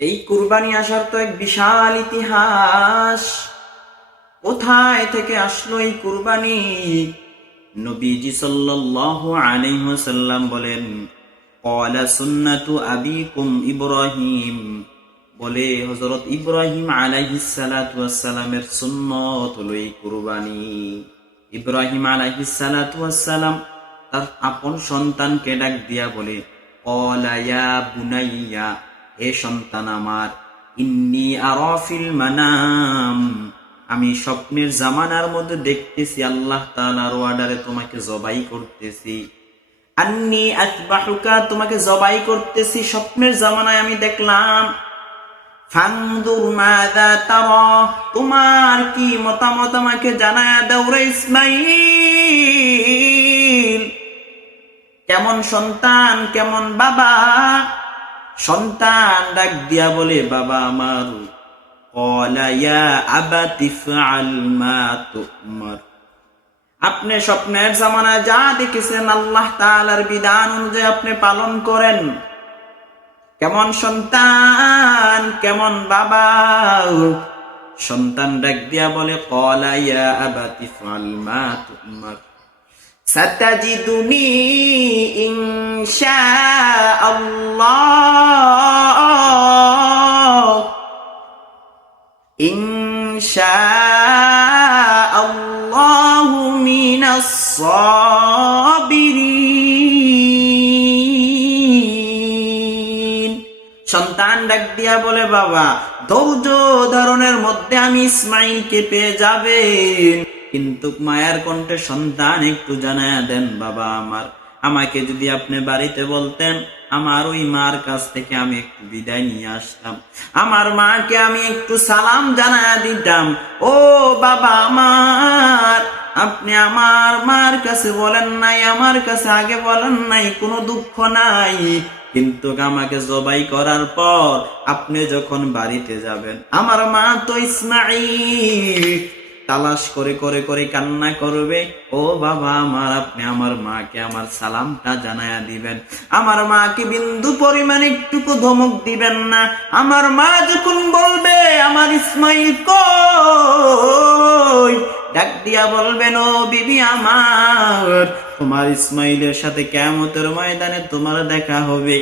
এই কুরবানি আসার তো এক বিশাল ইতিহাস। কোথায় থেকে আসলো এই কুরবানি? নবীজি সাল্লাল্লাহু আলাইহি ওয়াসাল্লাম বলেন, ক্বালা সুন্নাতু আবিকুম ইব্রাহিম, বলে হযরত ইব্রাহিম আলাইহিস সালাতু ওয়াস সালামের সুন্নত হলো এই কুরবানি। ইব্রাহিম আলাইহিস সালাতু ওয়াস সালাম তার আপন সন্তানকে ডাক দিয়া বলে, ক্বালা ইয়া বুনাইয়া, হে সন্তান আমার, ইন্নী আরা ফিল মানাম, আমি স্বপ্নের জামানার মধ্যে দেখতেছি আল্লাহ তাআলার অর্ডারে তোমাকে জবাই করতেছি। আন্নী আতবাহুকা, তোমাকে জবাই করতেছি, স্বপ্নের জামানায় আমি দেখলাম। ফানদুর মাযা তারা, তোমার কি মতামত আমাকে জানায়া দাও রে ইসমাঈল। কেমন সন্তান, কেমন বাবা। সন্তান ডাক দিয়া বলে, বাবা আমার। ক্বালা ইয়া আবাতি ইফআল মা তু'মার, আপনি স্বপ্নের জামানায় যা দেখেছেন আল্লাহ তাআলার বিধান অনুযায়ী আপনি পালন করেন। কেমন সন্তান, কেমন বাবা। সন্তান ডাক দিয়া বলে, ক্বালা ইয়া আবাতি ইফআল মা তু'মার, সাতাজিদুনি ইনশাআল্লাহু মিনাস সাবিরিন। সন্তান ডাক দিয়া বলে, বাবা ধৈর্য ধারণের মধ্যে আমি ইসমাঈলকে পেয়ে যাবেন। কিন্তু মায়ের কণ্ঠে সন্তান একটু জানায়া দেন, বাবা আমার, আমাকে যদি আপনি বাড়িতে বলতেন, আমার ওই মার কাছ থেকে আমি একটু বিদায় নিয়ে আসতাম, আমার মাকে আমি একটু সালাম জানায়া দিতাম। ও বাবা আমার, আপনি আমার মার কাছে বলেন নাই, আমার কাছে আগে বলেন নাই, কোনো দুঃখ নাই। কিন্তু আমাকে জবাই করার পর আপনি যখন বাড়িতে যাবেন, আমার মা তো ইসমাঈল তালাশ করে করে করে কান্না করবে। ও বাবা আমার, আপনি আমার মাকে আমার সালামটা জানায়া দিবেন, আমার মাকে বিন্দু পরিমাণ একটুকু ধমক দিবেন না। আমার মা যখন বলবে আমার ইসমাঈল কই, ডাক দিয়া বলবেন, ও বিবি আমার, তোমার ইসমাঈলের সাথে কিয়ামতের ময়দানে তোমার দেখা হবে।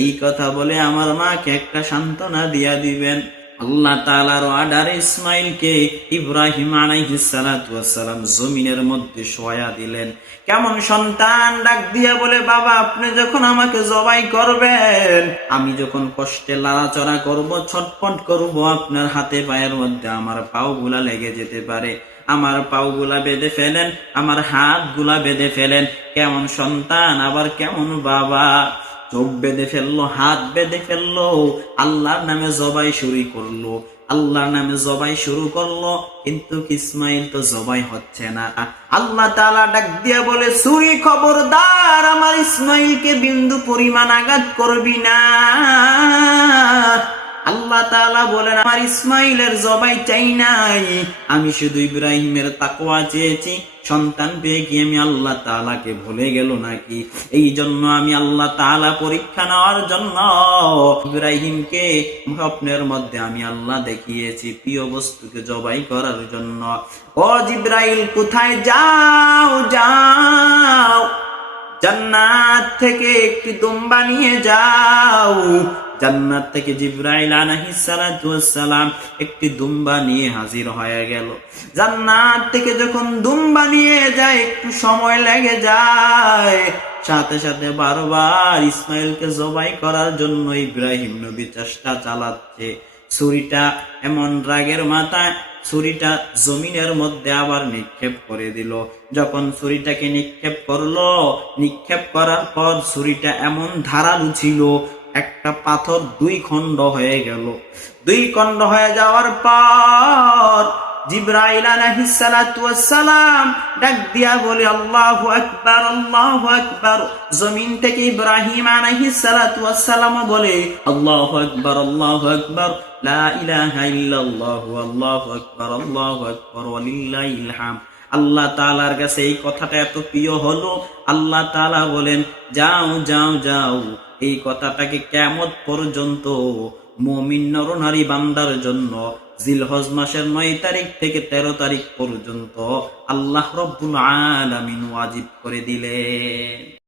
এই কথা বলে আমার মাকে একটা সান্ত্বনা দিয়া দিবেন। আল্লাহ তাআলার অর্ডারে ইসমাঈলকে ইব্রাহিম আলাইহিস সালাতু ওয়াস সালাম জমিনের মধ্যে শোয়া দিলেন। কেমন সন্তান ডাক দিয়া বলে, বাবা আপনি যখন আমাকে জবাই করবেন, আমি যখন কষ্টে লড়াচড়া করব, ছটফট করব, আপনার হাতে পায়ের মধ্যে আমার পাওগুলা লেগে যেতে পারে, আমার পাওগুলা বেঁধে ফেলেন, আমার হাতগুলা বেঁধে ফেলেন। কেমন সন্তান, আবার কেমন বাবা। চোখ বেঁধে ফেললো, হাত বেঁধে ফেললো, আল্লাহর নামে জবাই শুরু করলো, আল্লাহর নামে জবাই শুরু করলো। কিন্তু ইসমাঈল তো জবাই হচ্ছে না। আল্লাহ তাআলা ডাক দিয়া বলে, সূরি খবরদার, আমার ইসমাঈলকে বিন্দু পরিমাণ আঘাত করবি না। আল্লাহ তাআলা বলেন, আমার ইসমাঈলের জবাই চাই নাই, আমি শুধু ইব্রাহিমের তাকওয়া চেয়েছি। সন্তান পেয়ে কি আমি আল্লাহ তাআলাকে ভুলে গেল নাকি? এই জন্য আমি আল্লাহ তাআলা পরীক্ষা নেওয়ার জন্য ইব্রাহিমকে স্বপ্নের মধ্যে আমি আল্লাহ দেখিয়েছি প্রিয় বস্তুকে জবাই করার জন্য। ও জিবরাইল, কোথায় যাও? যাও জান্নাত থেকে একটি দুম্বা নিয়ে যাও। জান্নাত থেকে জিবরাইল আলাইহিস সালাতু ওয়াস সালাম একটি দুম্বা নিয়ে হাজির হয়ে গেল। জান্নাত থেকে যখন দুম্বা নিয়ে যায়, একটু সময় লেগে যায়, সাথে সাথে বারবার ইসমাঈলকে জবাই করার জন্য ইব্রাহিম নবী চেষ্টা চালাচ্ছে। ছুরিটা এমন রাগের মাথায় ছুরিটা জমিনের মধ্যে আবার নিক্ষেপ করে দিল। যখন ছুরিটাকে নিক্ষেপ করলো, নিক্ষেপ করার পর ছুরিটা এমন ধারালো ছিল, একটা পাথর দুই খণ্ড হয়ে গেল। দুই খণ্ড হয়ে যাওয়ার পর জিবরাইল আলাইহিস সালাতু ওয়াস সালাম ডাক দিয়া বলে, আল্লাহু আকবার, আল্লাহু আকবার। জমিন থেকে ইব্রাহিম আলাইহিস সালাতু ওয়াস সালাম বলে, আল্লাহু আকবার, আল্লাহু আকবার, লা ইলাহা ইল্লাল্লাহু, আল্লাহু আকবার, আল্লাহু আকবার, ওয়ালিল্লাহিল হামদ। আল্লাহ তাআলার কাছে এই কথাটা এত প্রিয় হলো, আল্লাহ তাআলা বলেন, যাও যাও যাও, এই কথাটাকে কিয়ামত পর্যন্ত মুমিন নরনারী বান্দার জন্য জিলহজ মাসের 9 তারিখ থেকে 13 তারিখ পর্যন্ত আল্লাহ রব্বুল আলামিন ওয়াজিব করে দিলেন।